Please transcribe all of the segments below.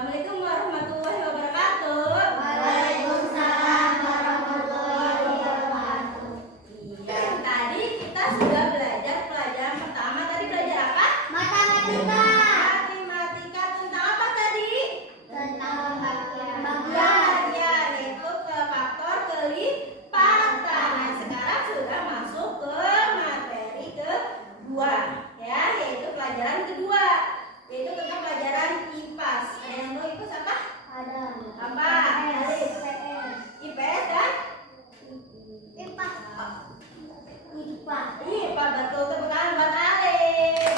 Assalamualaikum warahmatullahi wabarakatuh. Waalaikumsalam warahmatullahi wabarakatuh. Iya, tadi kita sudah belajar pelajaran pertama. Tadi belajar apa? Matematika. Matematika tentang apa tadi? Tentang pembagian. Bagian, yaitu ke faktor kelipatan. Nah, sekarang sudah masuk ke materi kedua, ya, yaitu pelajaran kedua, yaitu tentang pelajaran IPAS. Ada yang tahu IPAS apa? Ada. Apa? IPS dan IPA. IPA. IPA, betul, tepuk tangan buat Alif.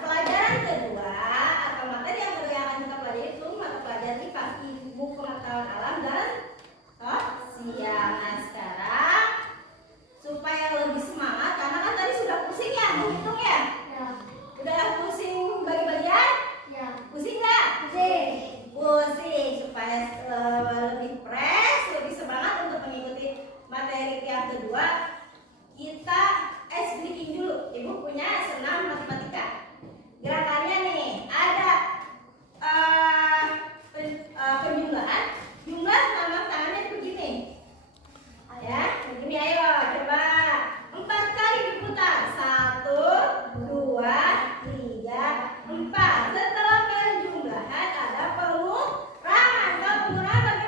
Pelajaran kedua atau materi yang kedua yang akan kita pelajari itu mata pelajaran IPAS, Ilmu Pengetahuan Alam dan Sosial. Nah, sekarang supaya lebih semangat, karena kan tadi sudah pusing ya menghitung ya. Ya. Udah pusing bagi-bagian? Ya. Pusing nggak? Pusing. Pusing, supaya lebih fresh, lebih semangat untuk mengikuti materi yang kedua. Kita breaking dulu. Ibu punya senam matematika. Gerakannya nih ada penjumlahan. Jumlah tamak tangannya begini. Ya, begini, ayo coba 4 kali diputar. 1, 2, 3, 4. Setelah penjumlahan ada pengurangan. Kalau pengurangan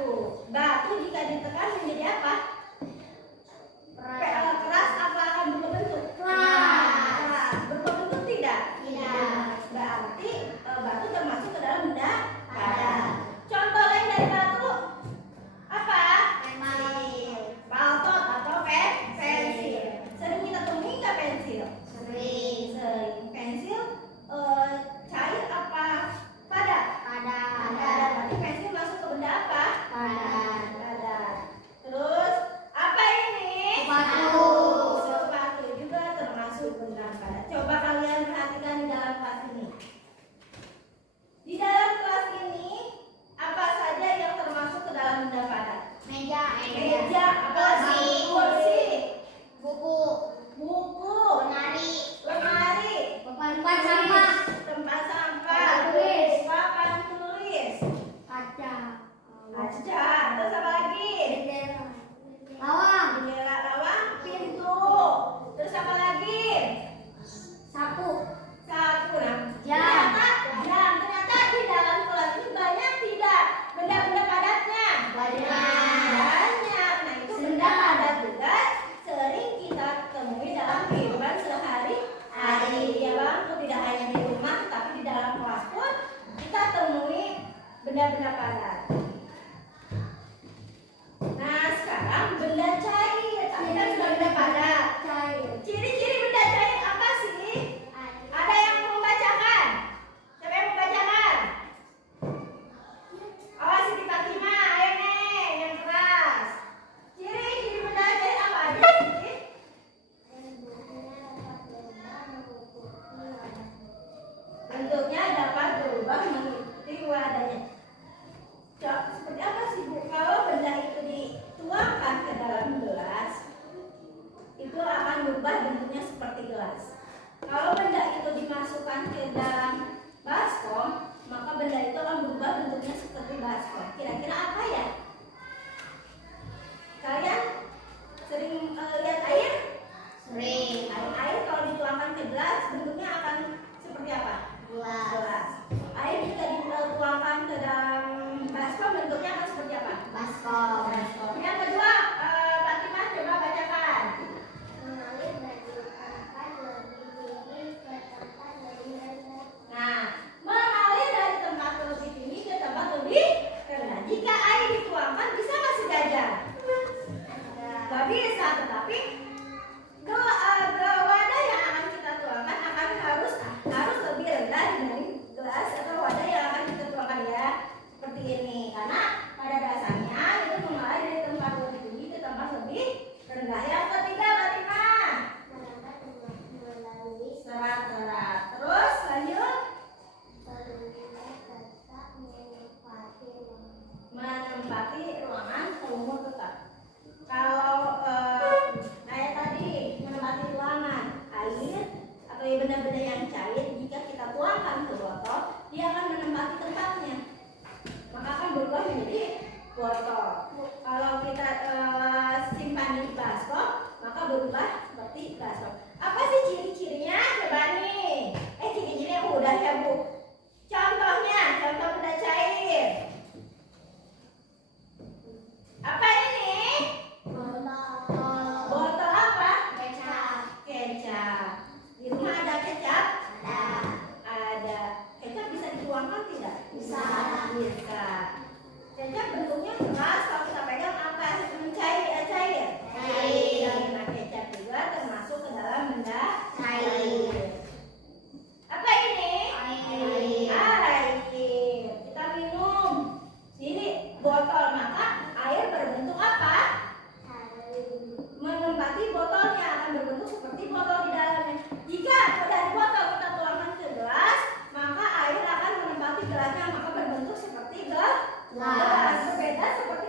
batu. Batu jika ditekan menjadi apa? Keras apa akan berubah bentuk? Keras. Berubah bentuk tidak? Tidak. Berarti batu termasuk ke dalam benda padat. Contoh lain dari batu apa? Baltot atau pensil. Sering kita temui nggak pensil? Sering. Pensil cair apa padat? Padat. Berarti pensil masuk ke benda apa? Padat. Terus apa ini? Sepatu juga termasuk benda padat. Coba kalian perhatikan di dalam kelas ini. Di dalam kelas ini apa saja yang termasuk ke dalam benda padat? Meja. Kursi, Buku. buku, Lemari. tempat sampah, papan tulis, Kaca. kaca, terus apa lagi? Lawang. Jendela, lawang, pintu, terus apa lagi? Sapu. Sapu. Jam. Ternyata di dalam kelas ini banyak tidak benda-benda padatnya? Banyak. Nah itu benda padat juga sering kita temui dalam kehidupan sehari-hari. Ya bang, tidak hanya di rumah, tapi di dalam kelas pun kita temui benda-benda padat. Nah sekarang benda cair, tapi kan sudah benda padat. Ciri-ciri benda cair apa sih? Ada yang mau membacakan? Siapa yang membacakan? Oh, Siti Fatimah, ayo Neng, yang keras. Ciri-ciri benda cair apa aja sih? Bentuknya dapat berubah mengikuti wadahnya. Seperti apa sih Bu? Kalau benda itu dituangkan ke dalam gelas, itu akan berubah bentuknya seperti gelas. Kalau benda itu dimasukkan ke dalam baskom, maka benda itu akan berubah bentuknya seperti baskom. Kira-kira apa ya? Kalian sering lihat air? Air kalau dituangkan ke gelas, bentuknya akan seperti apa? Gelas. Air jika dituangkan ke dalam baskom, bentuknya akan seperti apa? Baskom. Yang kedua, Fatimah coba bacakan. Nah, mengalir dari tempat lebih tinggi ke tempat lebih rendah. Jika air dituangkan, bisa nggak sejajar? Nggak bisa, tetapi wadah yang akan kita tuangkan akan harus lebih rendah dari gelas atau wadah yang akan kita tuangkan ya. Seperti ini, karena pada dasarnya itu mengalir dari tempat lebih tinggi ke tempat lebih rendah. Yang ketiga, Fatimah. Serat-serat. Terus lanjut. Menempati ruangan seumur tetap. Kalau kayak tadi menempati ruangan, air atau benda-benda yang cair, jika kita tuangkan ke botol, dia akan menempati tempatnya, maka akan berubah menjadi botol. Kalau kita simpan di baskom, maka berubah seperti baskom. Apa sih ciri-cirinya? Coba nih. Ciri-cirinya udah ya Bu. Contohnya, contoh benda cair. Apa ini? Botol apa? Kecap. Di rumah ada kecap? Ada. Kecap bisa dituangkan tidak? Bisa. Kecap bentuknya keras, kalau kita pegang apa? Cair. Nah, kecap juga termasuk ke dalam benda cair. Apa ini? Air. Kita minum. Ini botol, maka air berbentuk apa? Menempati botolnya, akan berbentuk seperti botol di dalamnya. Jika dari botol kita tuangkan ke gelas, maka air akan menempati gelasnya, maka berbentuk seperti gelas. Berbeda seperti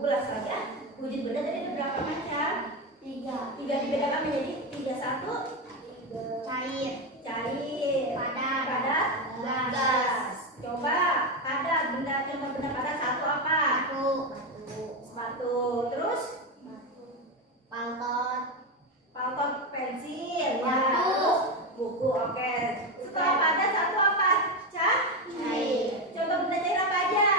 Ulas lagi ya. Wujud benda tadi ada berapa macam? 3. 3 dibedakan menjadi 31 Cair. cair, padat, gas. Coba padat, benda contoh benda padat satu apa? Sepatu. Terus Paltot. palton pensil. Ya. Buku. Terus buku. Oke. Setelah padat satu apa? Cair. Contoh benda cair apa aja?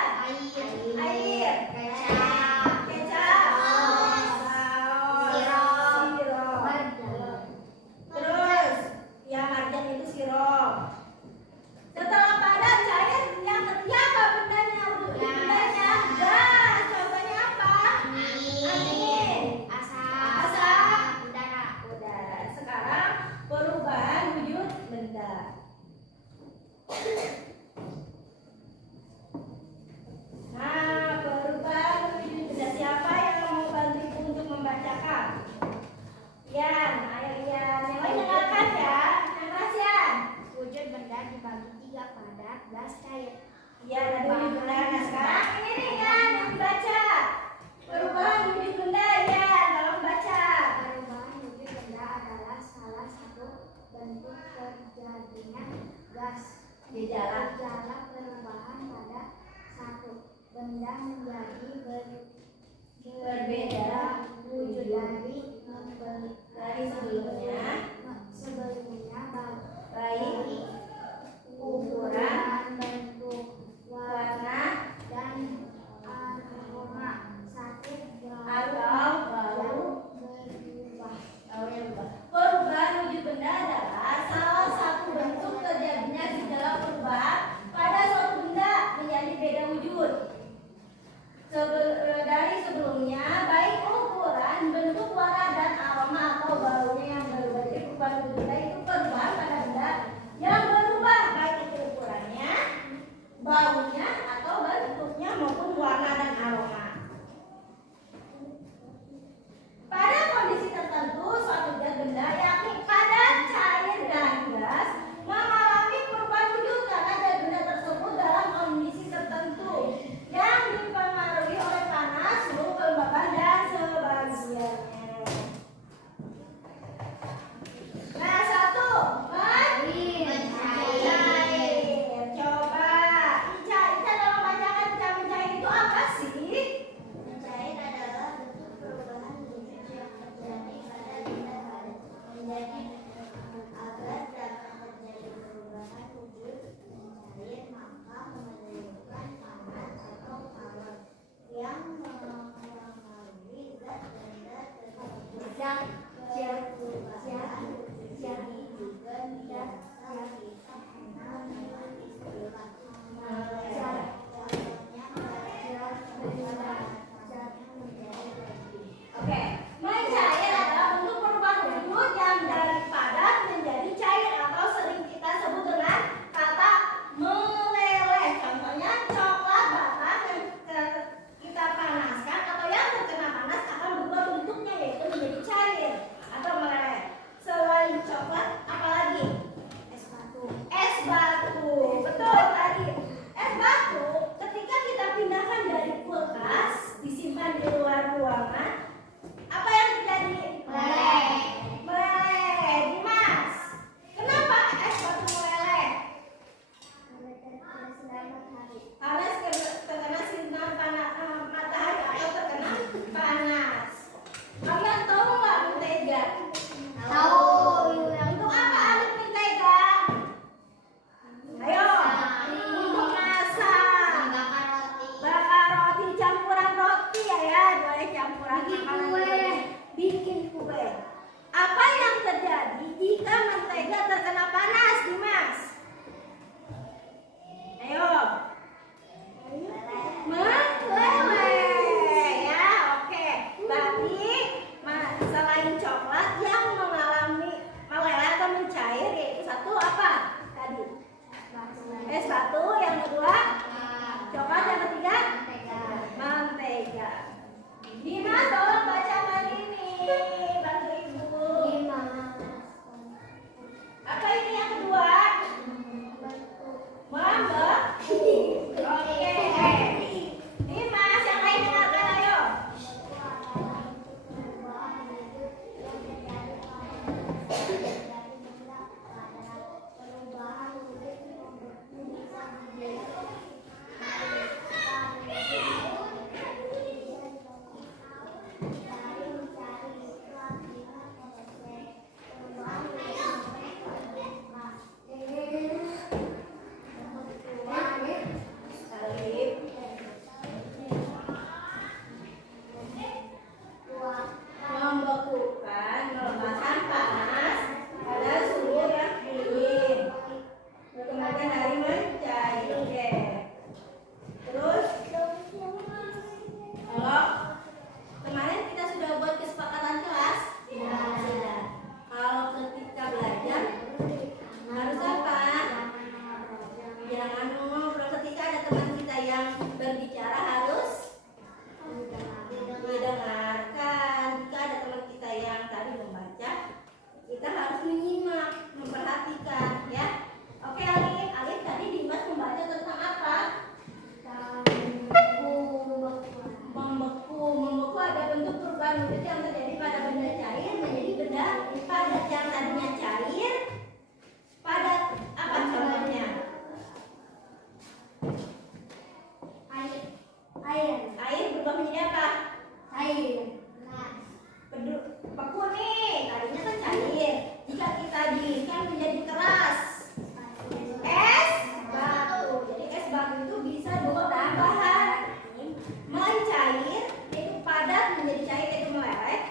Air. Kecap. Kecap. Saus. Saus. Sirup. Sirup. Marjan. Terus, ya marjan itu sirup. Setelah padat cair yang ketiga apa bendanya? Bendanya gas. perubahan wujud yang terjadi pada benda cair menjadi benda padat yang tadinya cair padat. Apa contohnya? Air berubah menjadi apa? Beku nih, tadinya kan cair. Jika kita dinginkan menjadi keras, es batu. Jadi es batu itu bisa dua bahan, mencair yaitu padat menjadi cair yaitu meleleh,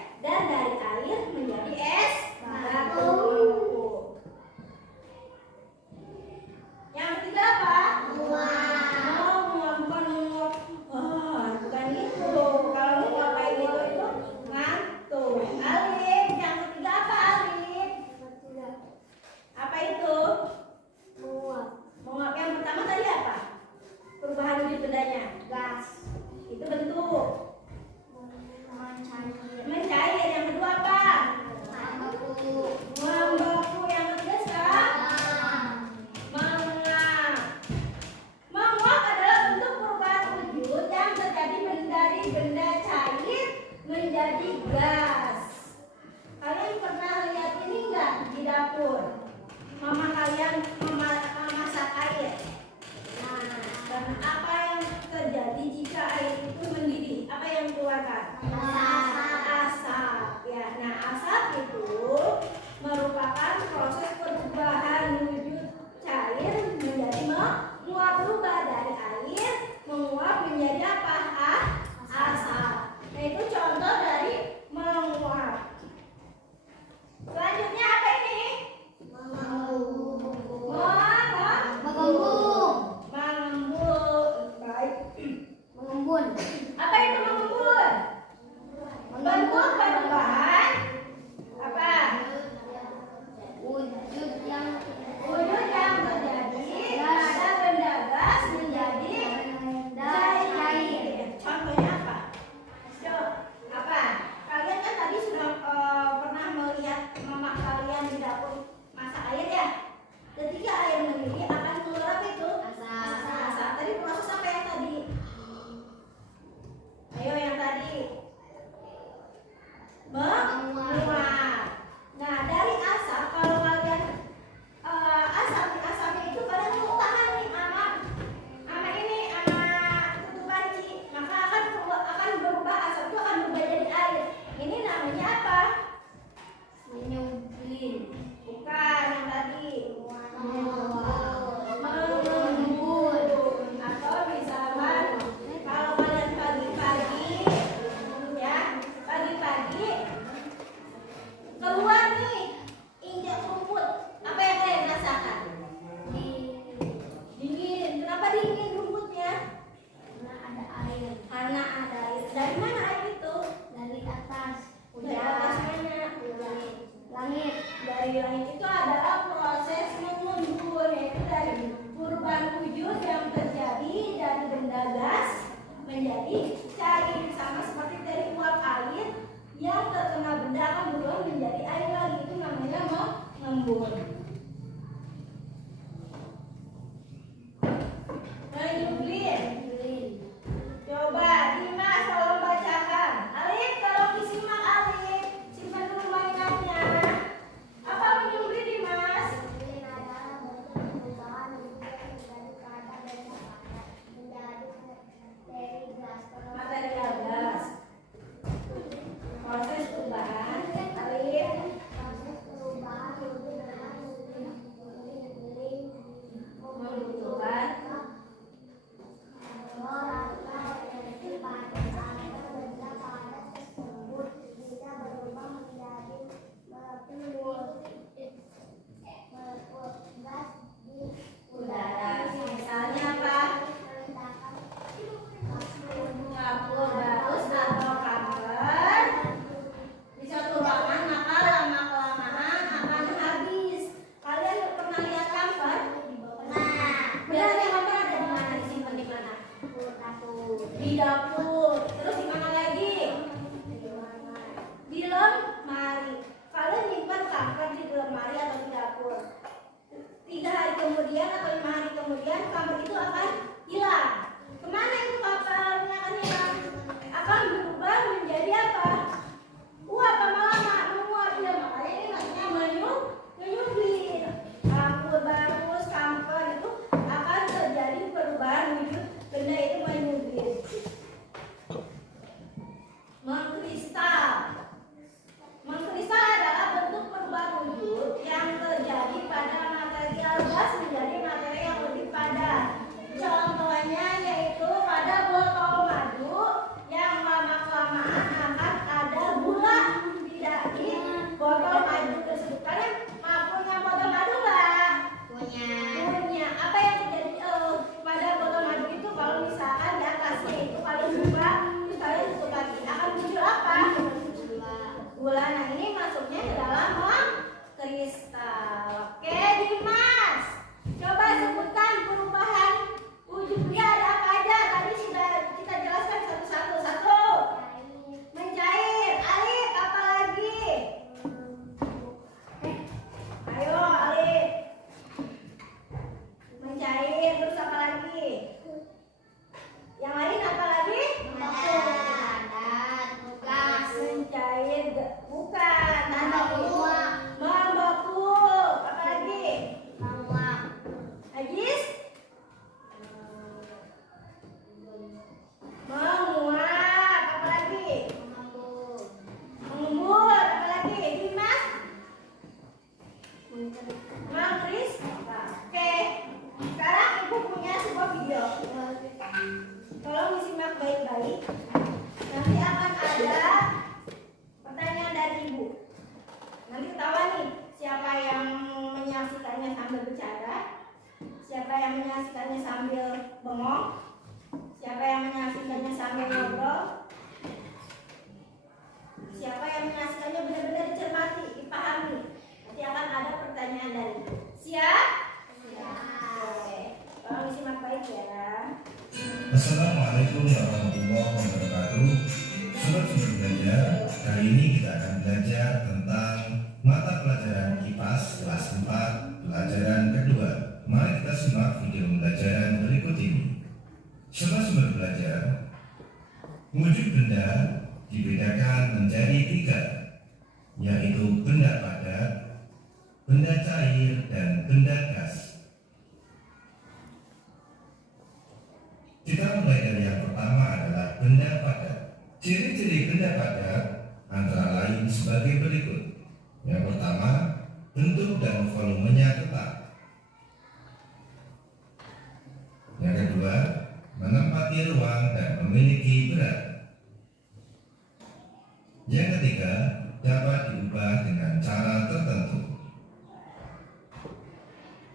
menyaksikannya sambil bengong? Siapa yang menyaksikannya sambil ngobrol? Siapa yang menyaksikannya benar-benar dicermati, dipahami? Nanti akan ada pertanyaan dari itu. Siap? Oke. Tolong disimak baik ya. Assalamualaikum warahmatullahi wabarakatuh. Sobat Sumber Belajar, kali ini kita akan belajar tentang mata pelajaran IPAS kelas 4 pelajaran kedua. Mari kita simak video pembelajaran berikut ini. Sobat Sumber Belajar, wujud benda dibedakan menjadi 3, yaitu benda padat, benda cair, dan benda gas. Kita mulai dari yang pertama adalah benda padat. Ciri-ciri benda padat antara lain sebagai berikut. Yang pertama, bentuk dan volumenya tetap. Yang kedua, menempati ruang dan memiliki berat. Yang ketiga, dapat diubah dengan cara tertentu.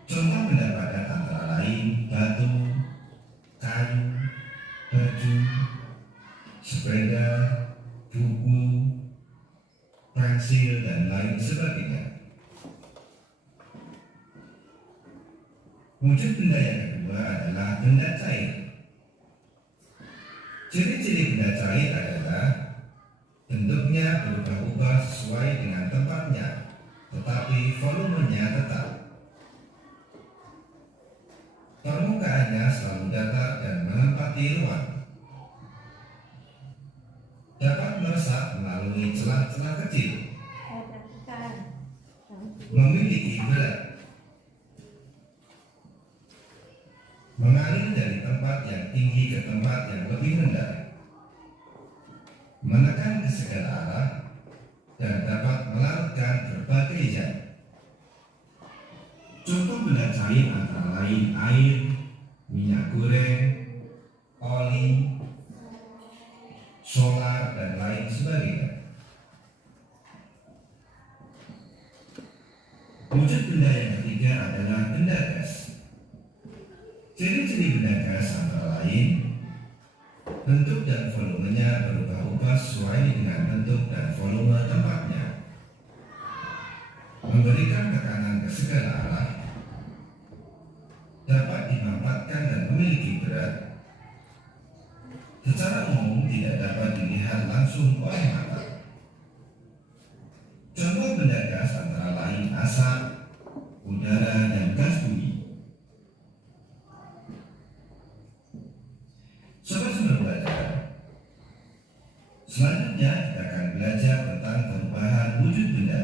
Contoh benda padat antara lain batu, kayu, baju, sepeda, buku, pensil, dan lain sebagainya. Wujud benda yang kedua adalah benda cair. Ciri-ciri benda cair adalah bentuknya berubah-ubah sesuai dengan tempatnya, tetapi volumenya tetap. Permukaannya selalu datar dan menempati ruang. Dapat meresap melalui celah-celah kecil. Memiliki berat. Mengalir dari tempat yang tinggi ke tempat yang lebih rendah. Menekan ke segala arah dan dapat melarutkan berbagai zat. Contoh benda cair antara lain air, minyak goreng, oli, solar, dan lain sebagainya. Wujud benda yang ketiga adalah benda gas. Ciri-ciri benda gas antara lain bentuk dan volumenya berubah-ubah sesuai dengan bentuk dan volume tempatnya. Memberikan tekanan ke segala arah, dapat dimanfaatkan dan memiliki berat. Secara umum tidak dapat dilihat langsung oleh mata. Contoh benda gas antara lain asap, udara, dan gas bumi. Sobat Sumber Belajar, selanjutnya kita akan belajar tentang perubahan wujud benda.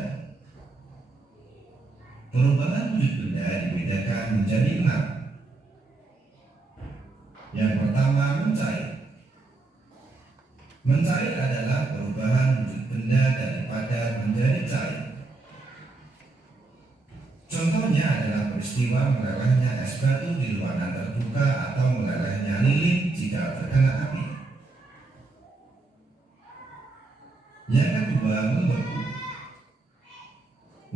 Perubahan wujud benda dibedakan menjadi 6. Yang pertama, mencair. Mencair adalah perubahan wujud benda dari padat menjadi cair. Contohnya adalah peristiwa melelehnya es batu di ruangan terbuka atau melelehnya lilin jika terkena api. Yang kedua, membeku.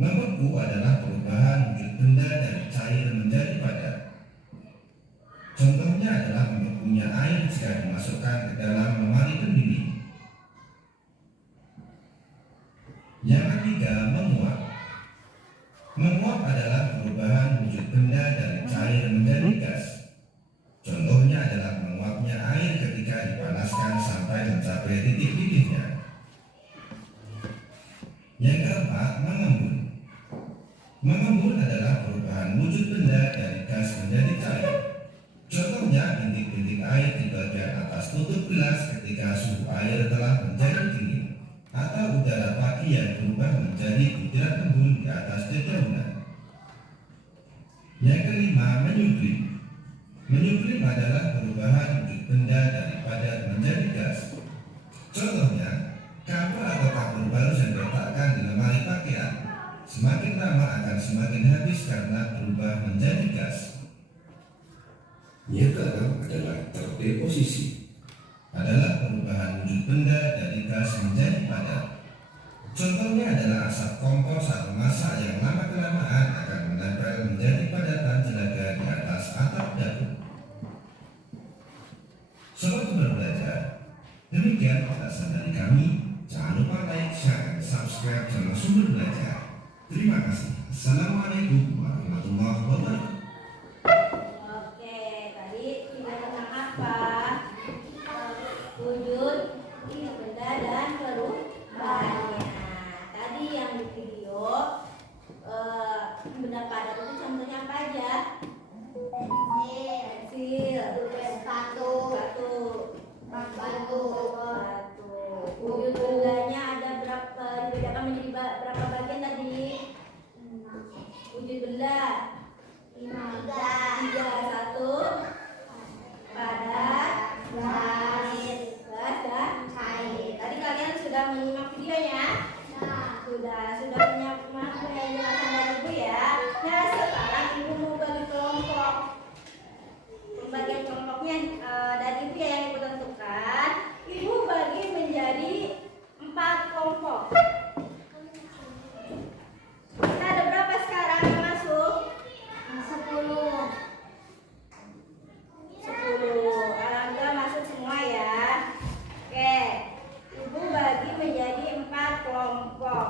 Membeku adalah perubahan wujud benda dari cair menjadi padat. Contohnya adalah membekunya air jika dimasukkan ke dalam lemari pendingin. Yang ketiga, menguap. Menguap adalah perubahan wujud benda dari cair menjadi gas. Contohnya adalah menguapnya air ketika dipanaskan sampai mencapai titik didihnya. Yang keempat, mengembun. Mengembun adalah perubahan wujud benda dari gas menjadi cair. Contohnya bintik-bintik air di bagian atas tutup gelas ketika suhu air telah menjadi dingin, atau udara pagi yang berubah menjadi butiran embun di atas dedaunan. Yang kelima, menyublim. Menyublim adalah perubahan wujud benda dari padat menjadi gas. Contohnya, kamper atau kapur baru yang diletakkan di lemari pakaian semakin lama akan semakin habis karena berubah menjadi gas. Yang keenam adalah terdeposisi. Adalah perubahan wujud benda dari gas menjadi padat. Contohnya adalah asap kompor saat memasak yang lama-kelamaan akan menempel menjadi padatan jelaga di atas atap dapur. Sobat Kembar Belajar, demikian ulasan dari kami. Jangan lupa like, share, dan subscribe channel Sumber Belajar. Terima kasih. Assalamualaikum warahmatullahi wabarakatuh. Oke, tadi kita tentang apa? Wujud, benda dan perubahannya. Tadi yang di video benda padat itu contohnya apa aja? Pensil, Sepatu. batu. Wujud bendanya ada berapa? Dibedakan menjadi berapa bagian tadi? Wujud benda. 3, 1 padat, Cair. gas dan Cair. tadi kalian sudah menyimak videonya? Sudah menyimak penjelasan dari ibu ya. Nah sekarang ibu mau bagi kelompok. Pembagian kelompoknya dari ibu ya yang ibu tentukan. Ibu bagi menjadi 4 kelompok. Kita ada berapa sekarang yang masuk? 10. 10. Alhamdulillah masuk semua ya. Oke, ibu bagi menjadi 4 kelompok.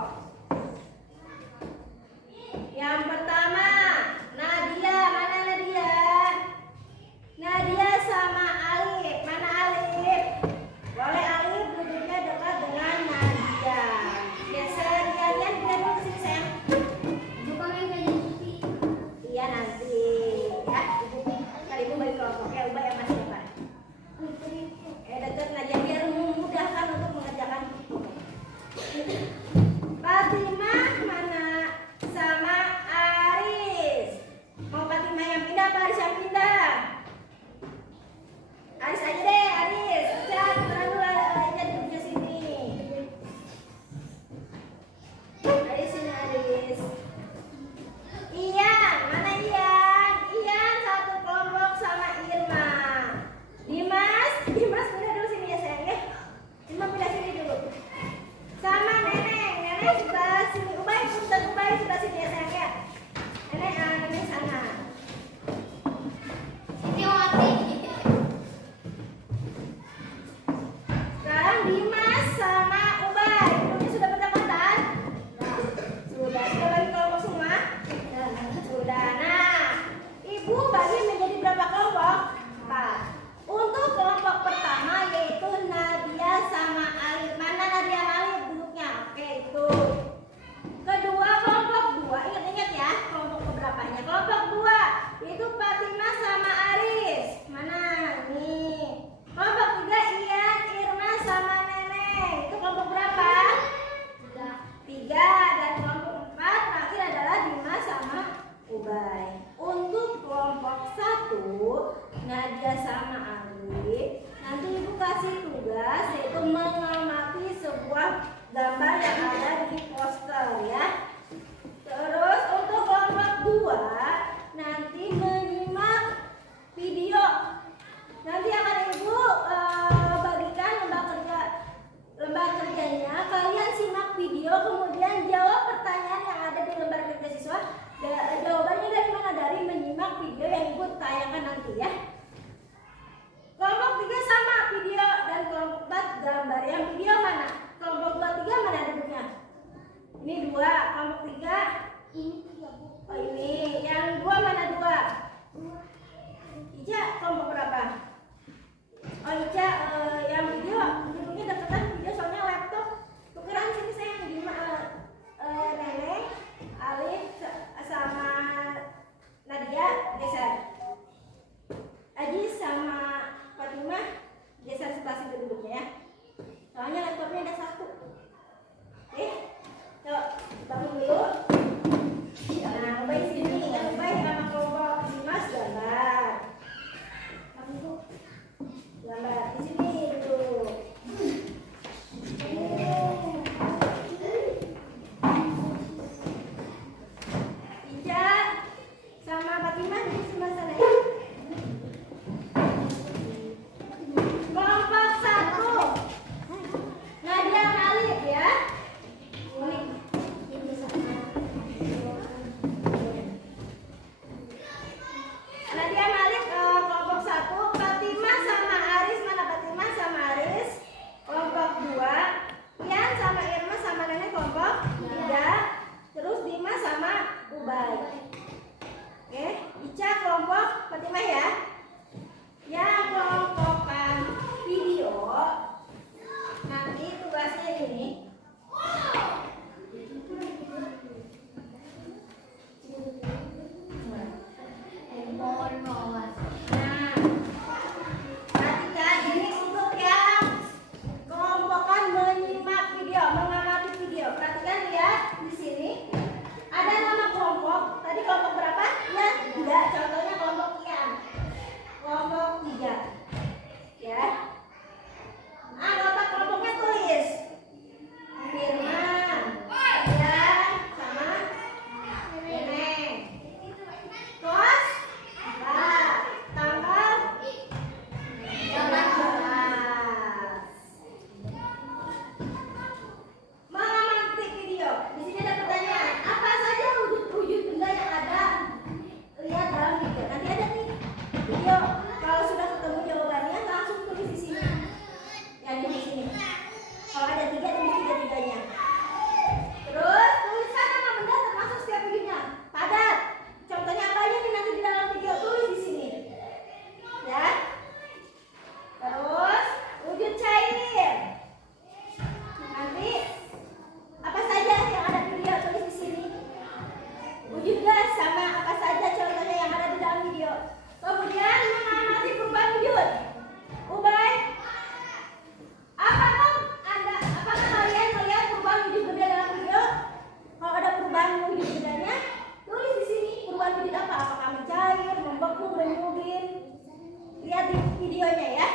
videonya ya.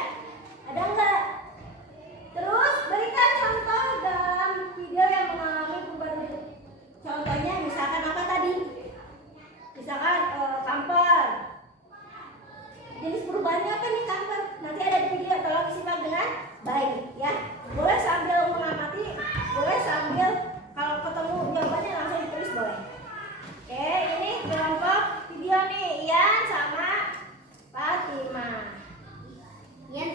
Ada enggak? Terus berikan contoh dalam video yang mengalami perubahan bentuk. Contohnya misalkan apa tadi? Misalkan kamper. Jenis perubahannya apa nih kamper? Nanti ada di video, tolong disimak dengan baik ya. Boleh sambil mengamati, boleh sambil kalau ketemu jawabannya langsung ditulis boleh. Oke, ini kelompok video nih, Ian sama Fatima. Ian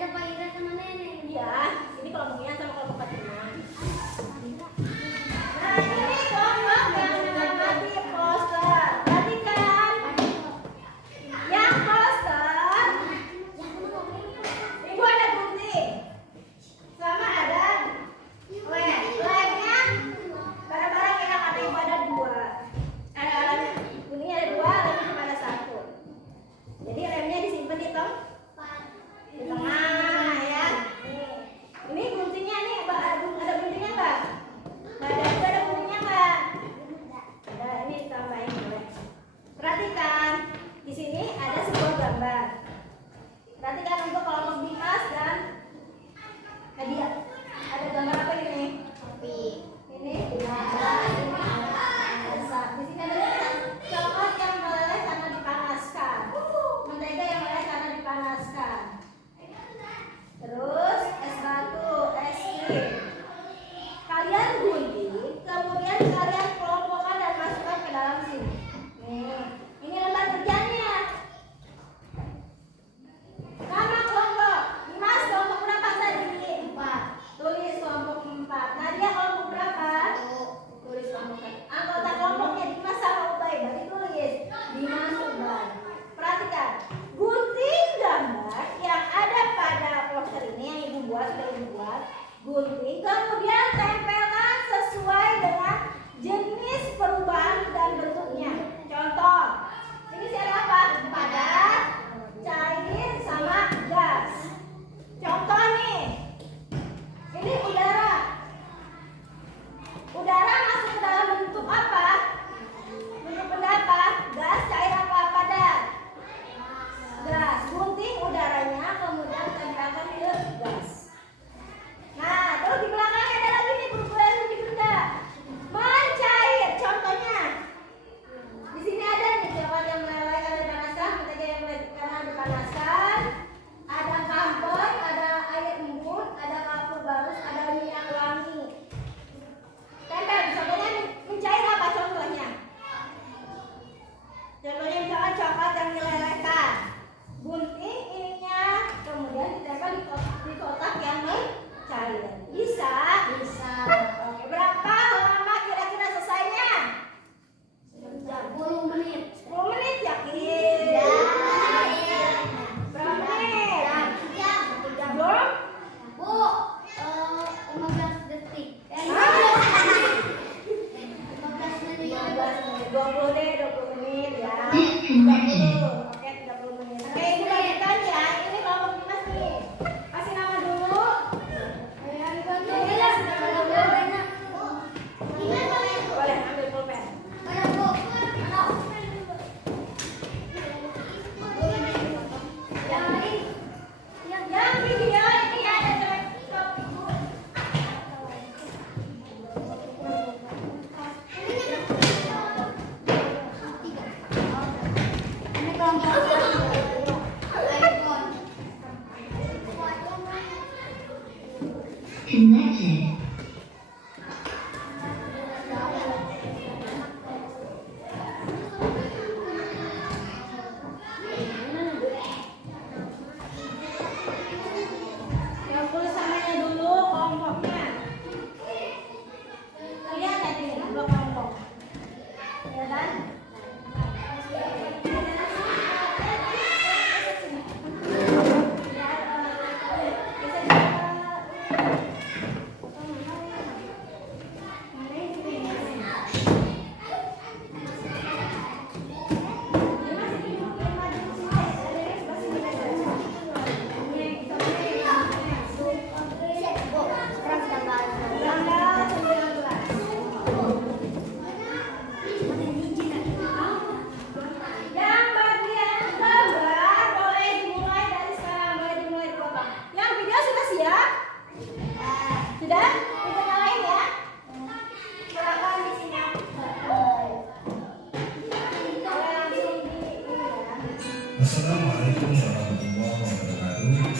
Assalamualaikum warahmatullahi wabarakatuh.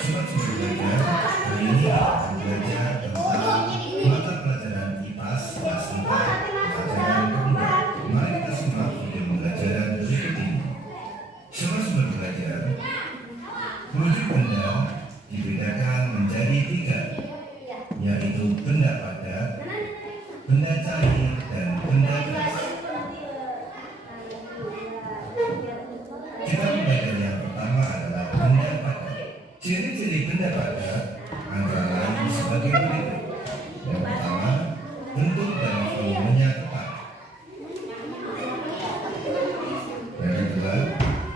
Sobat Sumber Belajar, hari ini kita akan belajar tentang mata pelajaran IPAS kelas 4 pelajaran kedua. Mari kita simak video pembelajaran berikut ini. Sobat Sumber Belajar, wujud benda dibedakan menjadi 3, yaitu benda padat, benda cair, dan benda gas. Kita belajar yang pertama adalah benda padat. Ciri-ciri benda padat antara lain sebagai berikut. Yang pertama, bentuk dan volumenya tepat. Yang kedua,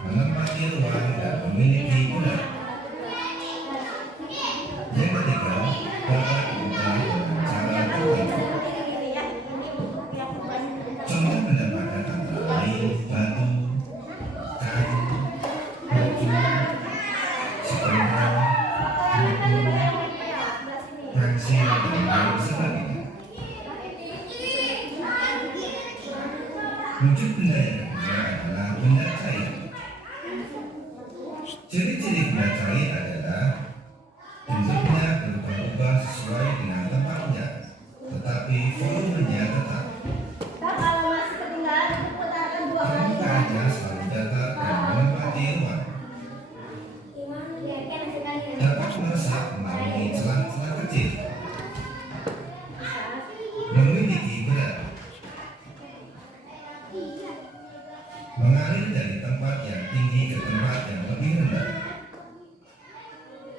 menempati ruang dan memiliki ular. Yang ketiga, dapat diubah dengan cara tertentu. Contoh benda padat antara lain batu, kayu, baju, sepeda, buku, pensil, dan lain sebagainya. Wujud benda yang kedua adalah benda cair. Ciri-ciri benda cair adalah bentuknya berubah-ubah sesuai dengan tempatnya, tetapi volumenya tetap. Permukaannya selalu datar dan menempati ruang. Dapat meresap melalui celah-celah kecil. Memiliki berat. Mengalir dari tempat yang tinggi ke tempat yang lebih rendah.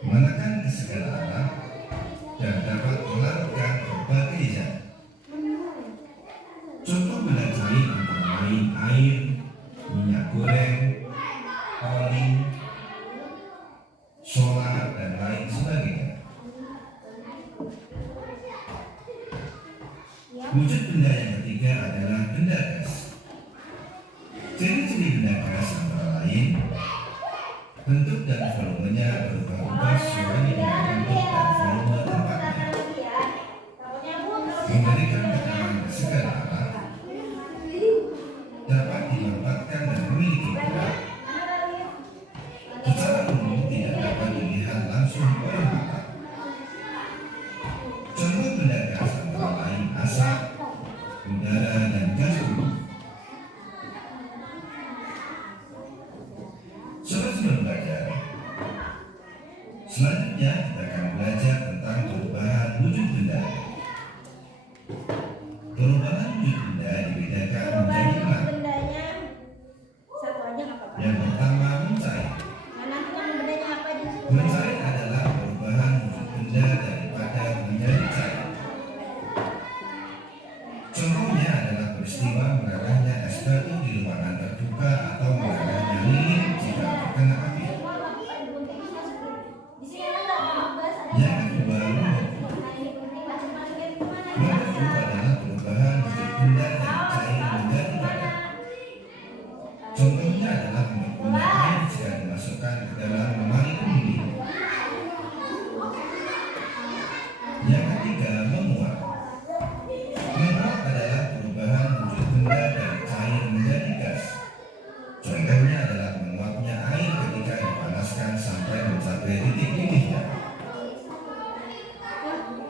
Menekan ke segala arah dan dapat melarutkan berbagai zat. Contoh benda cair antara lain air, minyak goreng, oli, solar, dan lain sebagainya. Wujud benda yang ketiga adalah benda gas. Ciri-ciri benda gas antara lain bentuk dan volumenya berubah-ubah sesuai dengan bentuk dan volume tempatnya. Memberikan tekanan ke segala arah, dapat dimanfaatkan dan memiliki berat. Secara umum tidak dapat dilihat langsung oleh mata. Contoh benda gas antara lain asap, udara, dan gas bumi. Sobat Sumber Belajar, selanjutnya kita akan belajar tentang perubahan wujud benda. Perubahan wujud benda dibedakan menjadi 6. Yang pertama, mencair. Mencair adalah perubahan wujud benda dari padat menjadi cair. Contohnya adalah peristiwa mengarahnya es batu di ruangan terbuka atau mengarahnya lilin jika terkena api. Yang kedua, menguap adalah perubahan wujud benda dari cair menjadi padat. Contohnya adalah menguapnya air jika dimasukkan ke dalam lemari pendingin. Yang ketiga, menguap. Menguap adalah perubahan wujud benda dari cair menjadi gas. Contohnya adalah menguapnya air ketika dipanaskan sampai mencapai titik didihnya.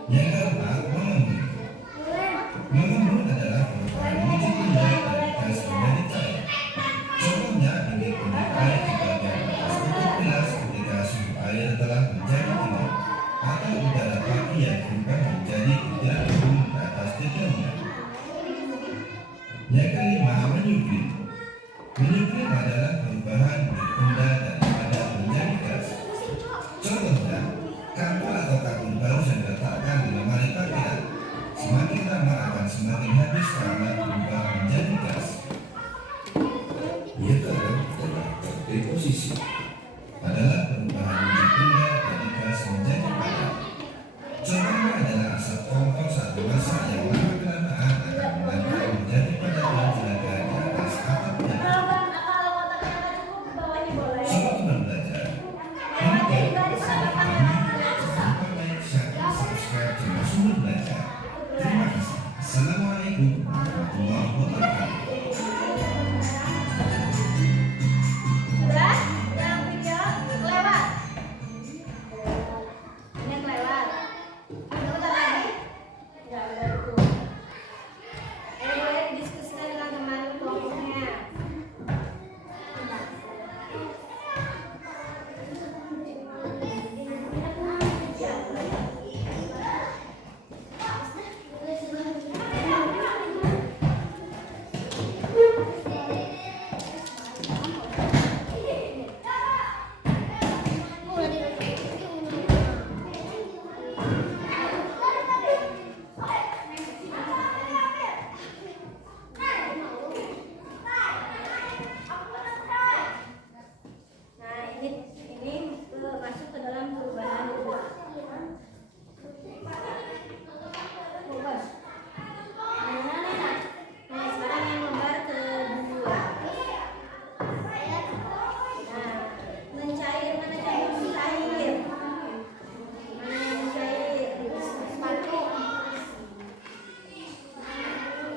Yang keempat, mengembun. Mengembun adalah perubahan wujud benda dari gas menjadi cair. Contohnya bintik-bintik air di bagian atas tutup gelas ketika suhu air telah menjadi tinggi, atau udara pagi yang berubah menjadi udara embun di atas detailnya. Yang kelima, menyublim. Menyublim adalah perubahan wujud benda dari padat menjadi gas. Contohnya, kartu atau kartu baru yang diletakkan di lemari pakaian semakin lama akan semakin habis karena berubah menjadi gas. Yaitu adalah deposisi adalah perubahan wujud benda dari gas menjadi padat. Contohnya adalah asap kompor saat memasak yang lama-kelamaan akan menempel menjadi padat dan jelaga di atas atapnya. Sobat Sumber Belajar, demikian bersama kami. Jangan lupa like, share, dan subscribe channel Sumber Belajar. Terima kasih. Assalamualaikum warahmatullahi wabarakatuh.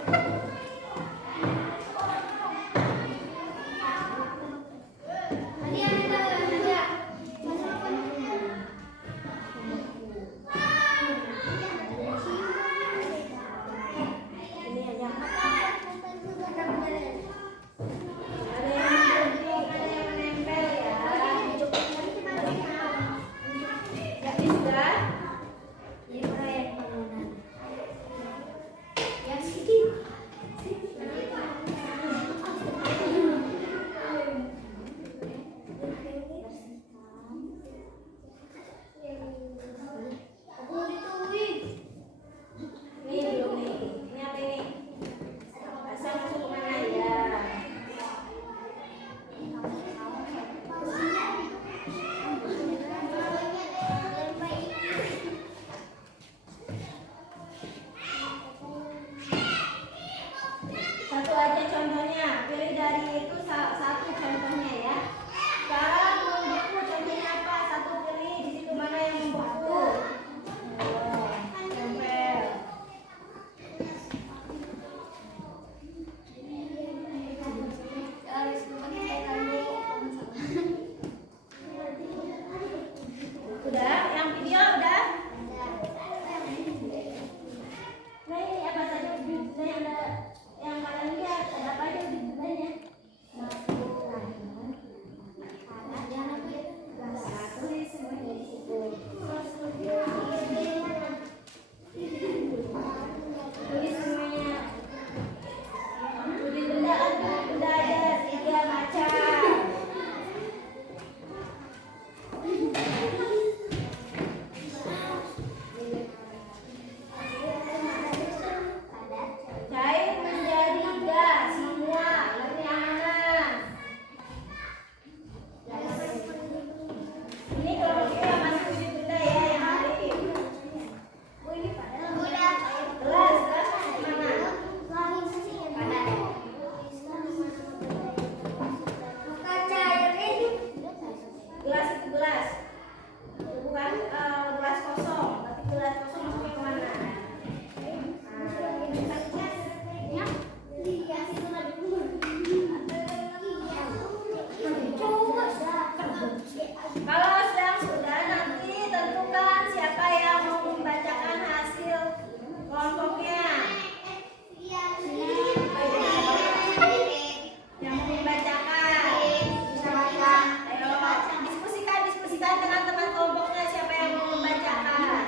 Ini yang ada yang gunting, ada yang menempel ya. Ya, ini sudah. Ini proyek bangunan. Yang sedikit. Aku ditulis. Nih belum nih. Ini apa ini? Asal masuk kemana ya? Satu aja contohnya. Pilih dari itu satu contohnya ya. Sekarang membuku contohnya apa? Satu pilih di situ mana yang membuku. Oh, tempel. Udah? Yang video udah? Nah ini apa saja nah yang ada yang kalian lihat ada apa aja di bundanya? Tulis semuanya di situ. Tulis semuanya. Di bunda udah ada 3 macam. Cair menjadi gas semua. Lalu yang mana? Ini kalau kita masih wujud benda ya yang hari. Gelas masuk mana? Gelas itu gelas. Itu bukan gelas kosong, tapi gelas kosong masuknya kemana? Kalau sedang sudah nanti tentukan siapa yang mau membacakan hasil kelompoknya. Yang mau membacakan. Ayo diskusikan teman-teman kelompoknya siapa yang mau membacakan.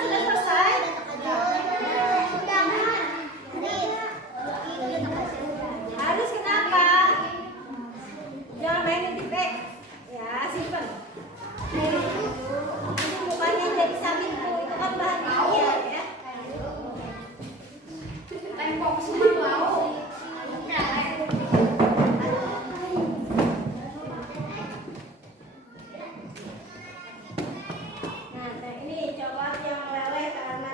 sudah selesai? Harus kenapa? Jangan main di back. Ya, simpen. Itu bukannya jadi sabitku, itu kan bahan kimia ya. Tembok semua bau. Nah, ini coklat yang meleleh karena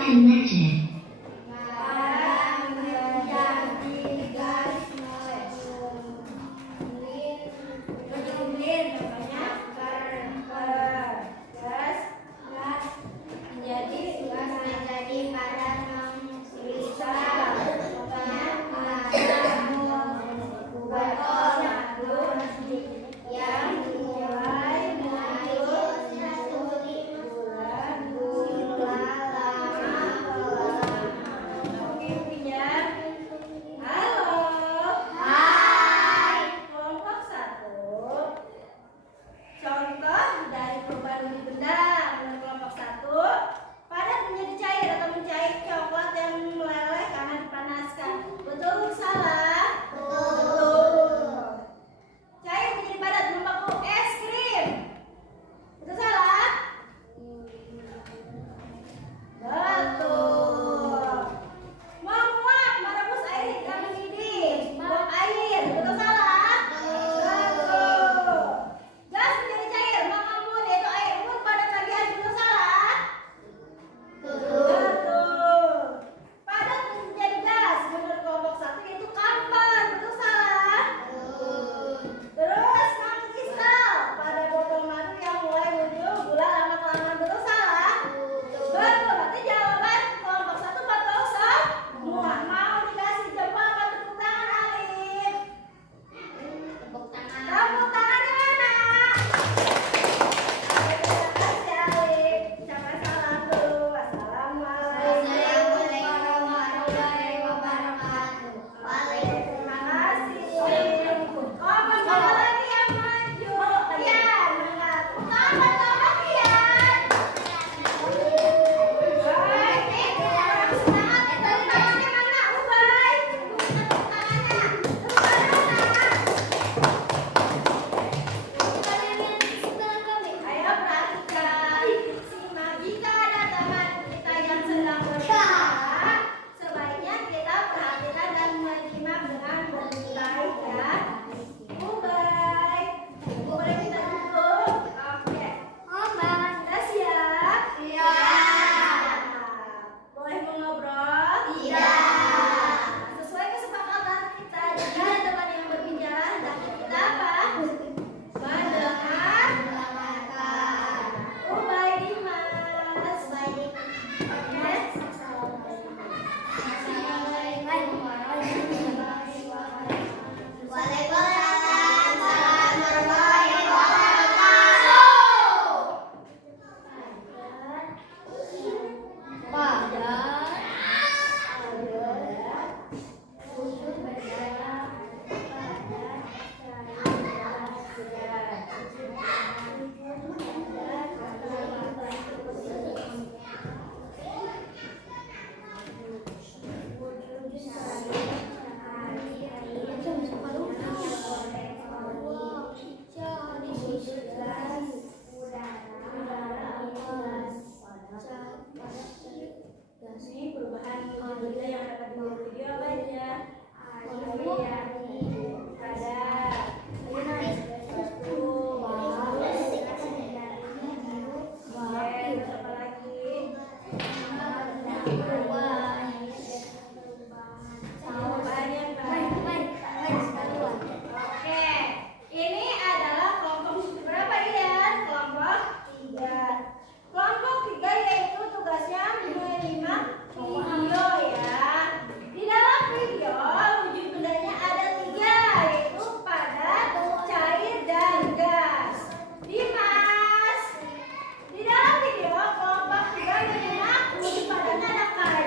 and magic. Ini perubahan juga yang dapat di video apa aja? Kelompok 3 yaitu tugasnya menyimak video ya. Di dalam video wujud bendanya ada 3 yaitu padat, cair, dan gas. Dimas, di dalam video kelompok 3 menyimak wujud padatnya ada karet.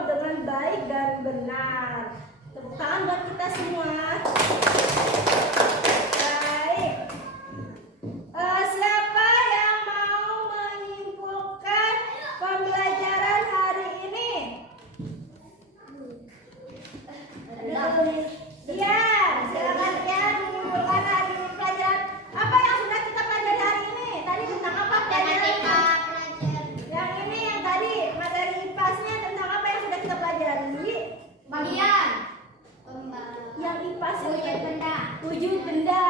menjawab dengan baik dan benar. Tepuk tangan buat kita semua. Baik. Siapa yang mau menyimpulkan pembelajaran hari ini? Iya, silakan ya menyimpulkan hari ini pelajaran. Apa yang sudah kita pelajari hari ini? Tadi tentang apa pelajarannya? Yang ini yang tadi materi IPAS-nya tentang apa yang sudah kita pelajari? Bagian Yang IPAS wujud benda. wujud benda.